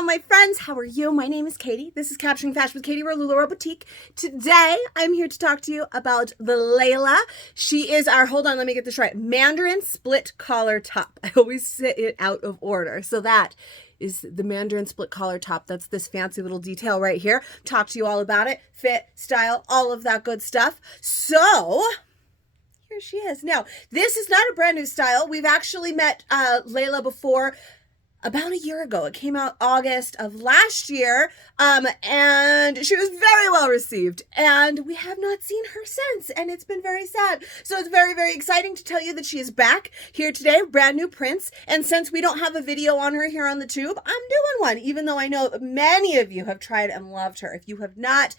Hello, my friends. How are you? My name is Katie. This is Capturing Fashion with Katie, Lularoe Boutique. Today, I'm here to talk to you about the Layla. She is our, hold on, let me get this right, Mandarin Split Collar top. I always say it out of order. So that is the Mandarin Split Collar top. That's this fancy little detail right here. Talk to you all about it. Fit, style, all of that good stuff. So here she is. Now, this is not a brand new style. We've actually met Layla before. About a year ago. It came out August of last year, and she was very well received, and we have not seen her since, and it's been very sad. So it's very, very exciting to tell you that she is back here today, brand new prints, and since we don't have a video on her here on the tube, I'm doing one, even though I know many of you have tried and loved her. If you have not,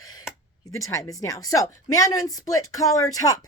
the time is now. So, Mandarin Split Collar top.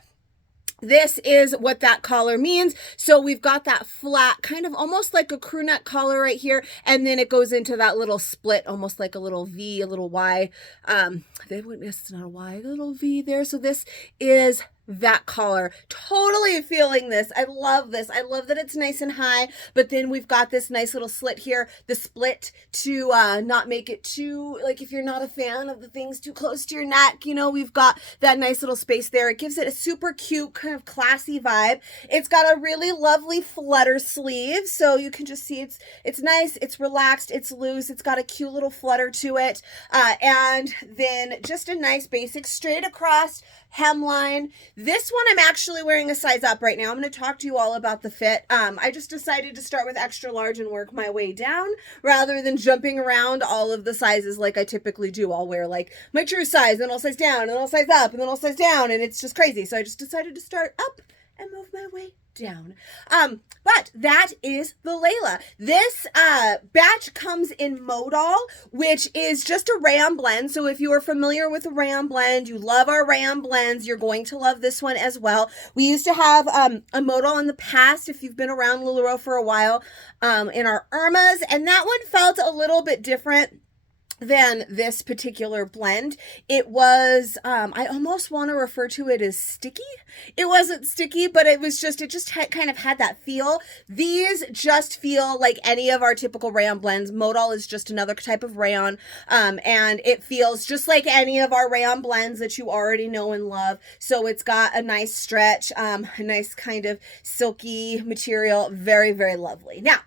This is what that collar means. So we've got that flat, kind of almost like a crew neck collar right here. And then it goes into that little split, almost like a little V, a little Y. It's not a Y, a little V there. So this is that collar. Totally feeling this. I love this. I love that it's nice and high, but then we've got this nice little slit here, the split to not make it too, like if you're not a fan of the things too close to your neck, you know, we've got that nice little space there. It gives it a super cute, kind of classy vibe. It's got a really lovely flutter sleeve, so you can just see it's nice, it's relaxed, it's loose, it's got a cute little flutter to it, and then just a nice basic straight across hemline. This one I'm actually wearing a size up right now. I'm going to talk to you all about the fit. I just decided to start with extra large and work my way down rather than jumping around all of the sizes like I typically do. I'll wear like my true size, then I'll size down, and then I'll size up, and then I'll size down, and it's just crazy. So I just decided to start up and move my way down. But that is the Layla. This batch comes in modal, which is just a rayon blend. So if you are familiar with a rayon blend, you love our rayon blends, you're going to love this one as well. We used to have a modal in the past, if you've been around Lularoe for a while, in our Irmas, and that one felt a little bit different than this particular blend. It was, I almost want to refer to it as sticky. It wasn't sticky, but it just kind of had that feel. These just feel like any of our typical rayon blends. Modal is just another type of rayon, and it feels just like any of our rayon blends that you already know and love. So it's got a nice stretch, a nice kind of silky material. Very, very lovely. Now,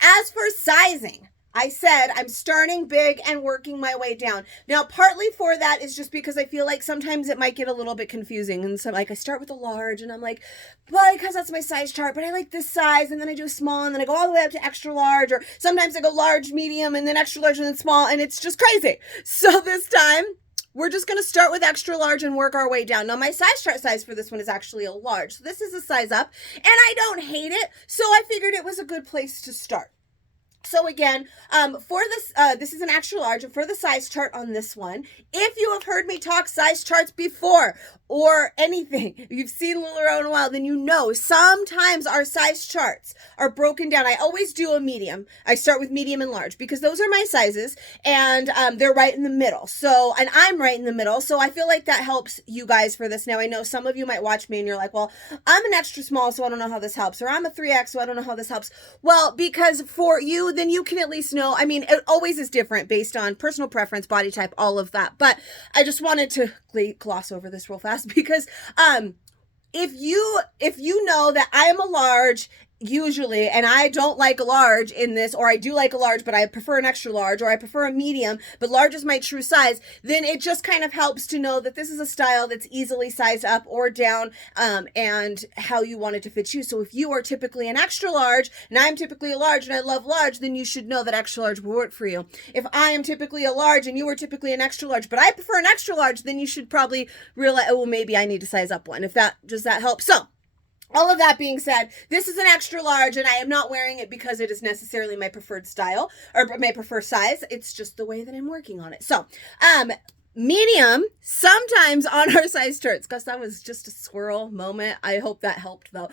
as for sizing, I said I'm starting big and working my way down. Now, partly for that is just because I feel like sometimes it might get a little bit confusing. And so like I start with a large and I'm like, well, because that's my size chart, but I like this size. And then I do a small and then I go all the way up to extra large, or sometimes I go large, medium, and then extra large and then small. And it's just crazy. So this time we're just going to start with extra large and work our way down. Now, my size chart size for this one is actually a large. So this is a size up and I don't hate it. So I figured it was a good place to start. So again, for this, this is an extra large, and for the size chart on this one, if you have heard me talk size charts before or anything, if you've seen Lularoe in a while, then you know sometimes our size charts are broken down. I always do a medium. I start with medium and large because those are my sizes, and they're right in the middle. So, and I'm right in the middle, so I feel like that helps you guys for this. Now, I know some of you might watch me and you're like, well, I'm an extra small, so I don't know how this helps, or I'm a 3X, so I don't know how this helps. Well, because for you, then you can at least know. I mean, it always is different based on personal preference, body type, all of that. But I just wanted to gloss over this real fast because if you know that I am a large usually, and I don't like a large in this, or I do like a large, but I prefer an extra large, or I prefer a medium, but large is my true size, then it just kind of helps to know that this is a style that's easily sized up or down, and how you want it to fit you. So if you are typically an extra large, and I'm typically a large, and I love large, then you should know that extra large will work for you. If I am typically a large, and you are typically an extra large, but I prefer an extra large, then you should probably realize, oh, well, maybe I need to size up one. Does that help? So, all of that being said, this is an extra large, and I am not wearing it because it is necessarily my preferred style or my preferred size. It's just the way that I'm working on it. So, medium, sometimes on our size charts, because that was just a squirrel moment. I hope that helped though.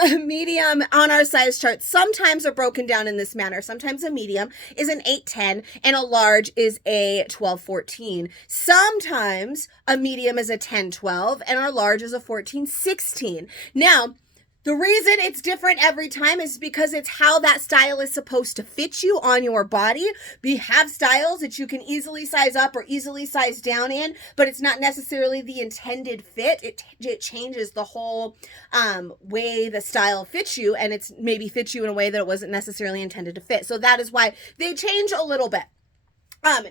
Medium on our size charts sometimes are broken down in this manner. Sometimes a medium is an 8-10 and a large is a 12-14. Sometimes a medium is a 10-12 and our large is a 14-16. Now, The reason it's different every time is because it's how that style is supposed to fit you on your body. We have styles that you can easily size up or easily size down in, but it's not necessarily the intended fit. It changes the whole way the style fits you, and it's maybe fits you in a way that it wasn't necessarily intended to fit. So that is why they change a little bit.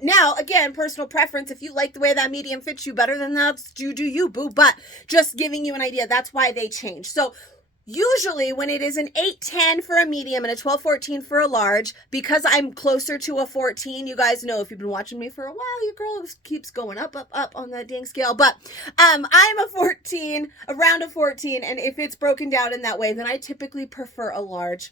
Now, again, personal preference. If you like the way that medium fits you better, then that's you do you, boo. But just giving you an idea, that's why they change. So usually when it is an 8-10 for a medium and a 12-14 for a large, because I'm closer to a 14, you guys know if you've been watching me for a while, your girl keeps going up on that dang scale. But I'm a 14, around a 14, and if it's broken down in that way, then I typically prefer a large.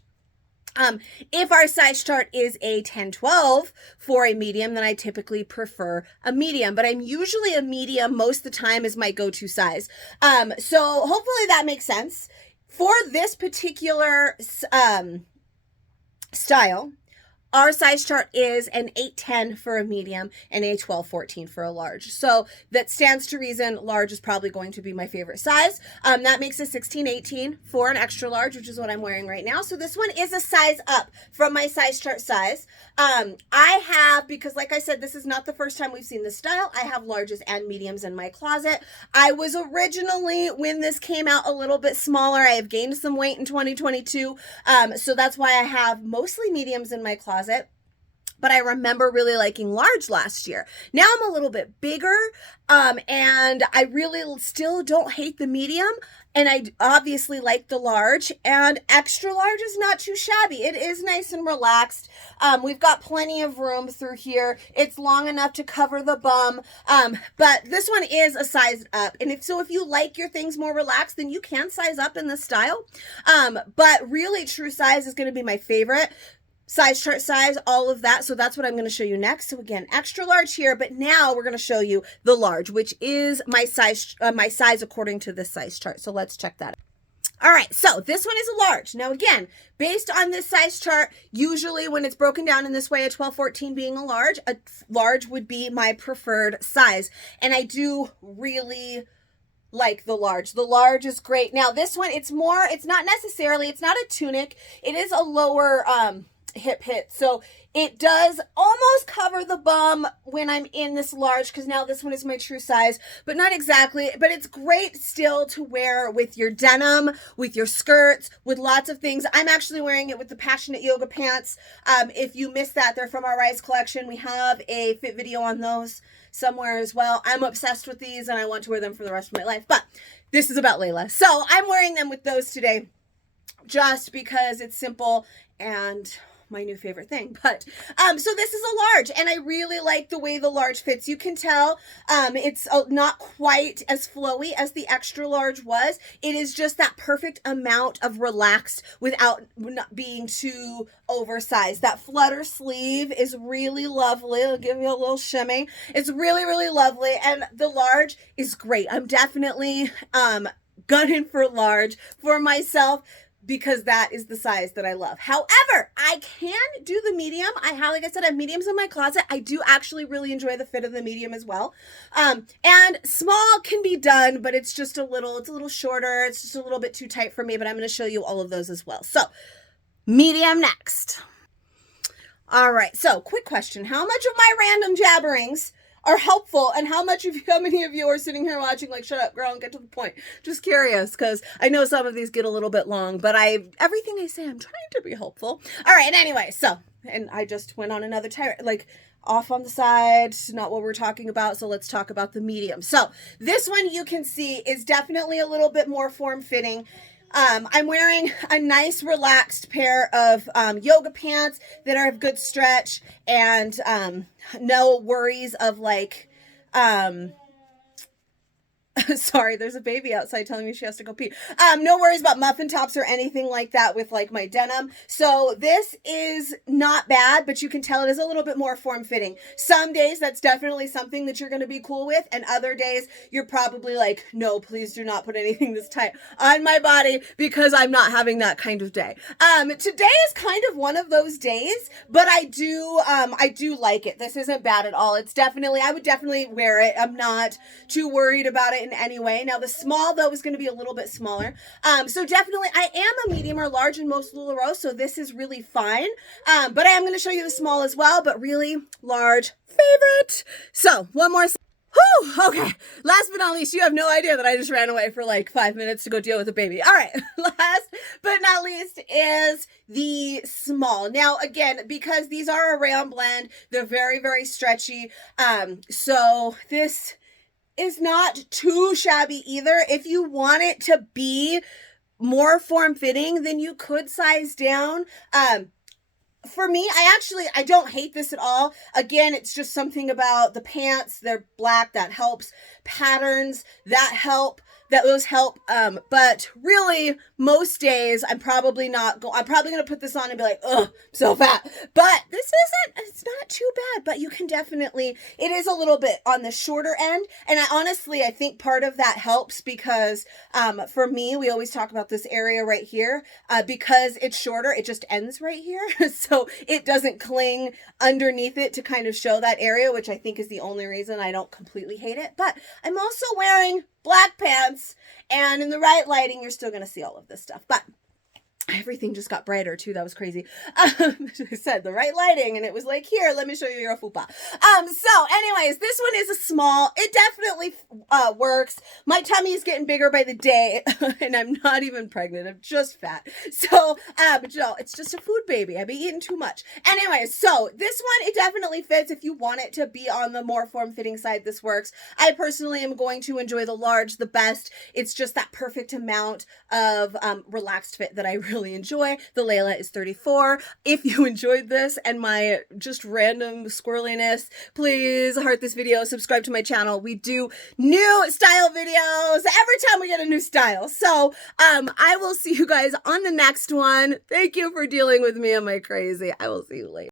If our size chart is a 10-12 for a medium, then I typically prefer a medium, but I'm usually a medium most of the time is my go-to size. So hopefully that makes sense. For this particular style, our size chart is an 8-10 for a medium and a 12-14 for a large. So that stands to reason large is probably going to be my favorite size. That makes a 16-18 for an extra large, which is what I'm wearing right now. So this one is a size up from my size chart size. I have, because like I said, this is not the first time we've seen this style. I have larges and mediums in my closet. I was originally, when this came out, a little bit smaller. I have gained some weight in 2022. So that's why I have mostly mediums in my closet. But I remember really liking large last year. Now I'm a little bit bigger, and I really still don't hate the medium, and I obviously like the large, and extra large is not too shabby. It is nice and relaxed. We've got plenty of room through here. It's long enough to cover the bum, but this one is a size up, and if you like your things more relaxed, then you can size up in this style, but really true size is going to be my favorite. Size chart size, all of that. So that's what I'm going to show you next. So again, extra large here, but now we're going to show you the large, which is my size according to this size chart. So let's check that out. All right, so this one is a large. Now again, based on this size chart, usually when it's broken down in this way, a 12-14 being a large would be my preferred size. And I do really like the large. The large is great. Now this one, it's not a tunic. It is a lower, hip hit, so it does almost cover the bum when I'm in this large, because now this one is my true size, but not exactly. But it's great still to wear with your denim, with your skirts, with lots of things. I'm actually wearing it with the Passionate Yoga pants. If you missed that, they're from our Rise collection. We have a fit video on those somewhere as well. I'm obsessed with these and I want to wear them for the rest of my life, but this is about Layla, so I'm wearing them with those today just because it's simple and my new favorite thing. But so this is a large, and I really like the way the large fits. You can tell it's not quite as flowy as the extra large was. It is just that perfect amount of relaxed without not being too oversized. That flutter sleeve is really lovely. I'll give you a little shimmy. It's really, really lovely, and the large is great. I'm definitely gunning for large for myself, because that is the size that I love. However, I can do the medium. Like I said, I have mediums in my closet. I do actually really enjoy the fit of the medium as well. And small can be done, but it's a little shorter. It's just a little bit too tight for me, but I'm going to show you all of those as well. So medium next. All right. So quick question. How much of my random jabberings are helpful, and how many of you are sitting here watching like, shut up girl and get to the point? Just curious, because I know some of these get a little bit long, but everything I say, I'm trying to be helpful. All right, anyway, and I just went on another tirade, like off on the side, not what we're talking about, so let's talk about the medium. So this one you can see is definitely a little bit more form-fitting. I'm wearing a nice relaxed pair of yoga pants that are of good stretch, and no worries of like sorry, there's a baby outside telling me she has to go pee. No worries about muffin tops or anything like that with like my denim. So this is not bad, but you can tell it is a little bit more form-fitting. Some days that's definitely something that you're going to be cool with, and other days you're probably like, no, please do not put anything this tight on my body, because I'm not having that kind of day. Today is kind of one of those days, but I do like it. This isn't bad at all. I would definitely wear it. I'm not too worried about it in any way. Now the small though is going to be a little bit smaller. So definitely I am a medium or large in most LuLaRoe, so this is really fine. But I am going to show you the small as well, but really large favorite. So one more. Whew, okay, last but not least, you have no idea that I just ran away for like 5 minutes to go deal with a baby. All right, last but not least is the small. Now, again, because these are a rayon blend, they're very, very stretchy. So this is not too shabby either. If you want it to be more form-fitting, then you could size down. For me, I don't hate this at all. Again, it's just something about the pants. They're black. That helps. Patterns, those help. But really, most days, I'm probably going to put this on and be like, ugh, I'm so fat. But it's not too bad, but you can definitely, it is a little bit on the shorter end. And I think part of that helps because, for me, we always talk about this area right here, because it's shorter, it just ends right here. So it doesn't cling underneath it to kind of show that area, which I think is the only reason I don't completely hate it. But I'm also wearing black pants, and in the right lighting, you're still going to see all of this stuff. But everything just got brighter too. That was crazy. I said the right lighting, and it was like, here, let me show you your fupa. So anyways, this one is a small. It definitely works. My tummy is getting bigger by the day, and I'm not even pregnant. I'm just fat. So, but no, it's just a food baby. I've been eating too much. Anyways, so this one, it definitely fits. If you want it to be on the more form-fitting side, this works. I personally am going to enjoy the large the best. It's just that perfect amount of relaxed fit that I really enjoy. The Layla is 34. If you enjoyed this and my just random squirreliness, please heart this video, subscribe to my channel. We do new style videos every time we get a new style. So I will see you guys on the next one. Thank you for dealing with me and my crazy. I will see you later.